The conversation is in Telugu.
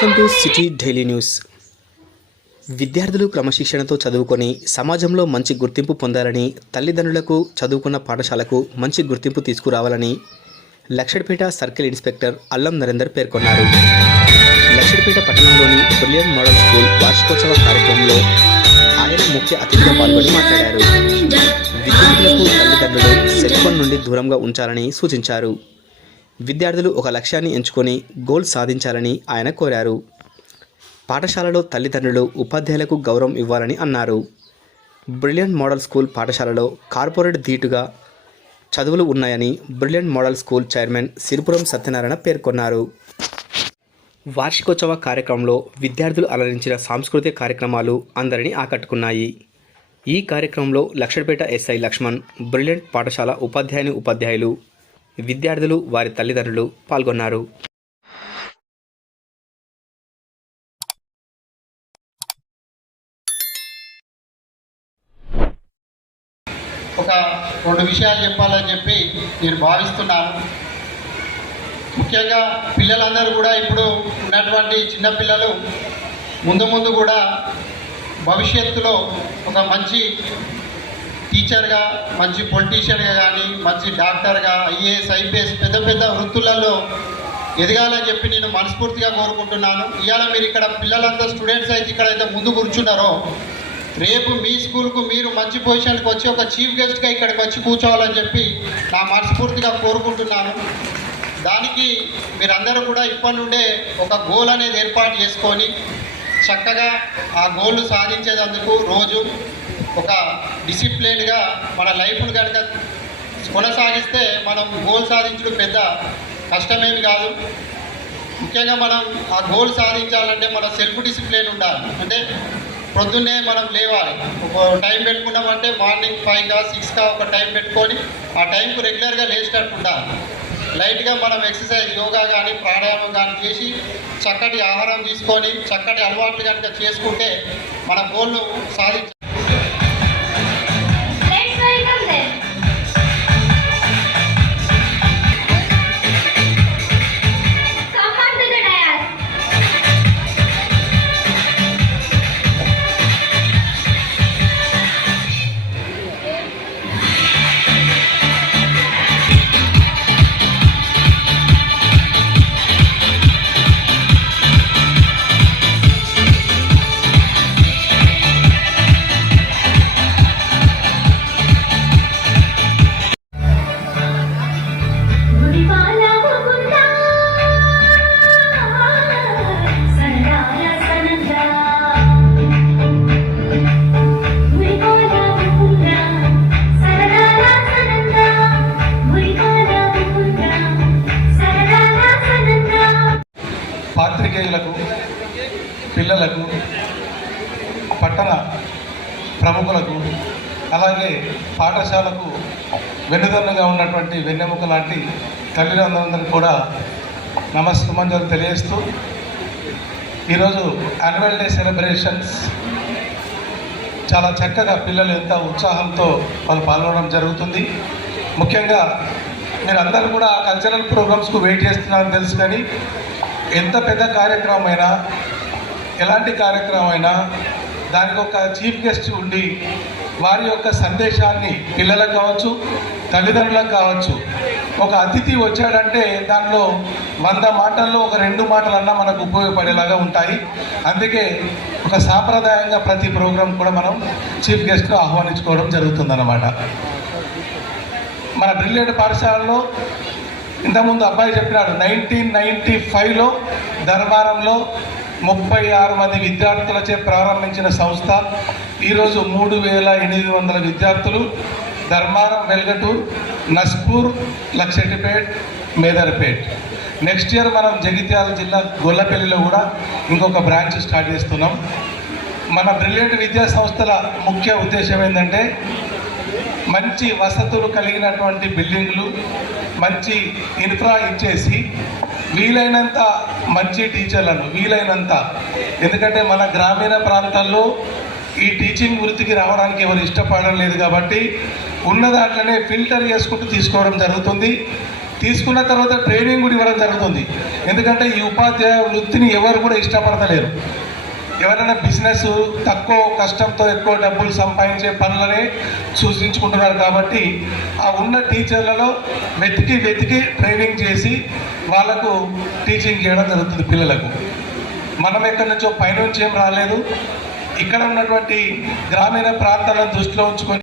Welcome to city daily news. విద్యార్థులు క్రమశిక్షణతో చదువుకొని సమాజంలో మంచి గుర్తింపు పొందాలని తల్లిదండ్రులకు చదువుకున్న పాఠశాలకు మంచి గుర్తింపు తీసుకురావాలని లక్షడ్పేట సర్కిల్ ఇన్స్పెక్టర్ అల్లం నరేందర్ పేర్కొన్నారు. లక్షడ్పేట పట్టణంలోని బ్రిలియన్ మోడల్ స్కూల్ వార్షికోత్సవ కార్యక్రమంలో ఆయన ముఖ్య అతిథిగా పాల్గొని మాట్లాడారు. విద్యార్థులకు తల్లిదండ్రులు సెల్ ఫోన్ నుండి దూరంగా ఉంచాలని సూచించారు. విద్యార్థులు ఒక లక్ష్యాన్ని ఎంచుకొని గోల్ సాధించాలని ఆయన కోరారు. పాఠశాలలో తల్లిదండ్రులు ఉపాధ్యాయులకు గౌరవం ఇవ్వాలని అన్నారు. బ్రిలియంట్ మోడల్ స్కూల్ పాఠశాలలో కార్పొరేట్ ధీటుగా చదువులు ఉన్నాయని brilliant model school chairman Siripuram Satyanarayana పేర్కొన్నారు. వార్షికోత్సవ కార్యక్రమంలో విద్యార్థులు అలరించిన సాంస్కృతిక కార్యక్రమాలు అందరినీ ఆకట్టుకున్నాయి. ఈ కార్యక్రమంలో లక్షడిపేట ఎస్ఐ లక్ష్మణ్ బ్రిలియంట్ పాఠశాల ఉపాధ్యాయుని ఉపాధ్యాయులు విద్యార్థులు వారి తల్లిదండ్రులు పాల్గొన్నారు. ఒక రెండు విషయాలు చెప్పాలని చెప్పి నేను భావిస్తున్నాను. ముఖ్యంగా పిల్లలందరూ కూడా ఇప్పుడు ఉన్నటువంటి చిన్నపిల్లలు ముందు ముందు కూడా భవిష్యత్తులో ఒక మంచి టీచర్గా మంచి పొలిటీషియన్గా కానీ మంచి డాక్టర్గా ఐఏఎస్ ఐపీఎస్ పెద్ద పెద్ద వృత్తులలో ఎదగాలని చెప్పి నేను మనస్ఫూర్తిగా కోరుకుంటున్నాను. ఇవాళ మీరు ఇక్కడ పిల్లలంతా స్టూడెంట్స్ అయితే ఇక్కడైతే ముందు కూర్చున్నారో రేపు మీ స్కూల్కు మీరు మంచి పొజిషన్కి వచ్చి ఒక చీఫ్ గెస్ట్గా ఇక్కడికి వచ్చి కూర్చోవాలని చెప్పి నా మనస్ఫూర్తిగా కోరుకుంటున్నాను. దానికి మీరందరూ కూడా ఇప్పటి నుండే ఒక గోల్ అనేది ఏర్పాటు చేసుకొని చక్కగా ఆ గోల్ సాధించేదందుకు రోజు ఒక డిసిప్లిన్గా మన లైఫ్ను కనుక కొనసాగిస్తే మనం గోల్ సాధించడం పెద్ద కష్టమేమి కాదు. ముఖ్యంగా మనం ఆ గోల్ సాధించాలంటే మన సెల్ఫ్ డిసిప్లిన్ ఉండాలి. అంటే పొద్దున్నే మనం లేవాలి. ఒక టైం పెట్టుకున్నామంటే మార్నింగ్ ఫైవ్గా సిక్స్గా ఒక టైం పెట్టుకొని ఆ టైంకు రెగ్యులర్గా లేచినట్టు ఉండాలి. లైట్గా మనం ఎక్సర్సైజ్ యోగా కానీ ప్రాణాయామం కానీ చేసి చక్కటి ఆహారం తీసుకొని చక్కటి అలవాట్లు కనుక చేసుకుంటే మన గోల్ను సాధించ పాత్రికేయులకు పిల్లలకు పట్టణ ప్రముఖులకు అలాగే పాఠశాలకు వెన్నుదన్నుగా ఉన్నటువంటి వెన్నెముక లాంటి తల్లిదండ్రులందరికీ కూడా నమస్కమంజలు తెలియజేస్తూ ఈరోజు యాన్యువల్ డే సెలబ్రేషన్స్ చాలా చక్కగా పిల్లలు ఎంత ఉత్సాహంతో వాళ్ళు పాల్గొనడం జరుగుతుంది. ముఖ్యంగా మీరు అందరూ కూడా ఆ కల్చరల్ ప్రోగ్రామ్స్కు వెయిట్ చేస్తున్నారని తెలుసు కానీ ఎంత పెద్ద కార్యక్రమం అయినా ఎలాంటి కార్యక్రమం అయినా దానికి ఒక చీఫ్ గెస్ట్ ఉండి వారి యొక్క సందేశాన్ని పిల్లలకు కావచ్చు తల్లిదండ్రులకు కావచ్చు ఒక అతిథి వచ్చాడంటే దాంట్లో వంద మాటల్లో ఒక రెండు మాటలన్నా మనకు ఉపయోగపడేలాగా ఉంటాయి. అందుకే ఒక సాంప్రదాయంగా ప్రతి ప్రోగ్రాం కూడా మనం చీఫ్ గెస్ట్ను ఆహ్వానించుకోవడం జరుగుతుందన్నమాట. మన బ్రిలియంట్ పాఠశాలలో ఇంతకుముందు అబ్బాయి చెప్పినాడు నైన్టీన్ నైంటీ ఫైవ్లో ధర్మారంలో ముప్పై ఆరు మంది విద్యార్థులచే ప్రారంభించిన సంస్థ. ఈరోజు మూడు వేల ఎనిమిది వందల విద్యార్థులు ధర్మారం వెల్గటూర్ నస్పూర్ లక్షటిపేట్ మేదర్పేట్. నెక్స్ట్ ఇయర్ మనం జగిత్యాల జిల్లా గొల్లపల్లిలో కూడా ఇంకొక బ్రాంచ్ స్టార్ట్ చేస్తున్నాం. మన బ్రిలియంట్ విద్యా సంస్థల ముఖ్య ఉద్దేశం ఏంటంటే మంచి వసతులు కలిగినటువంటి బిల్డింగ్లు మంచి ఇన్ఫ్రా ఇచ్చేసి వీలైనంత మంచి టీచర్లను వీలైనంత. ఎందుకంటే మన గ్రామీణ ప్రాంతాల్లో ఈ టీచింగ్ వృత్తికి రావడానికి ఎవరు ఇష్టపడడం లేదు కాబట్టి ఉన్న దాంట్లోనే ఫిల్టర్ చేసుకుంటూ తీసుకోవడం జరుగుతుంది. తీసుకున్న తర్వాత ట్రైనింగ్ కూడా ఇవ్వడం జరుగుతుంది. ఎందుకంటే ఈ ఉపాధ్యాయ వృత్తిని ఎవరు కూడా ఇష్టపడతలేరు. ఎవరైనా బిజినెస్ తక్కువ కష్టంతో ఎక్కువ డబ్బులు సంపాదించే పనులనే సూచించుకుంటున్నారు కాబట్టి ఆ ఉన్న టీచర్లలో వెతికి వెతికి ట్రైనింగ్ చేసి వాళ్ళకు టీచింగ్ చేయడం జరుగుతుంది పిల్లలకు. మనం ఎక్కడి నుంచో పైనుంచి ఏం రాలేదు. ఇక్కడ ఉన్నటువంటి గ్రామీణ ప్రాంతాలను దృష్టిలో ఉంచుకొని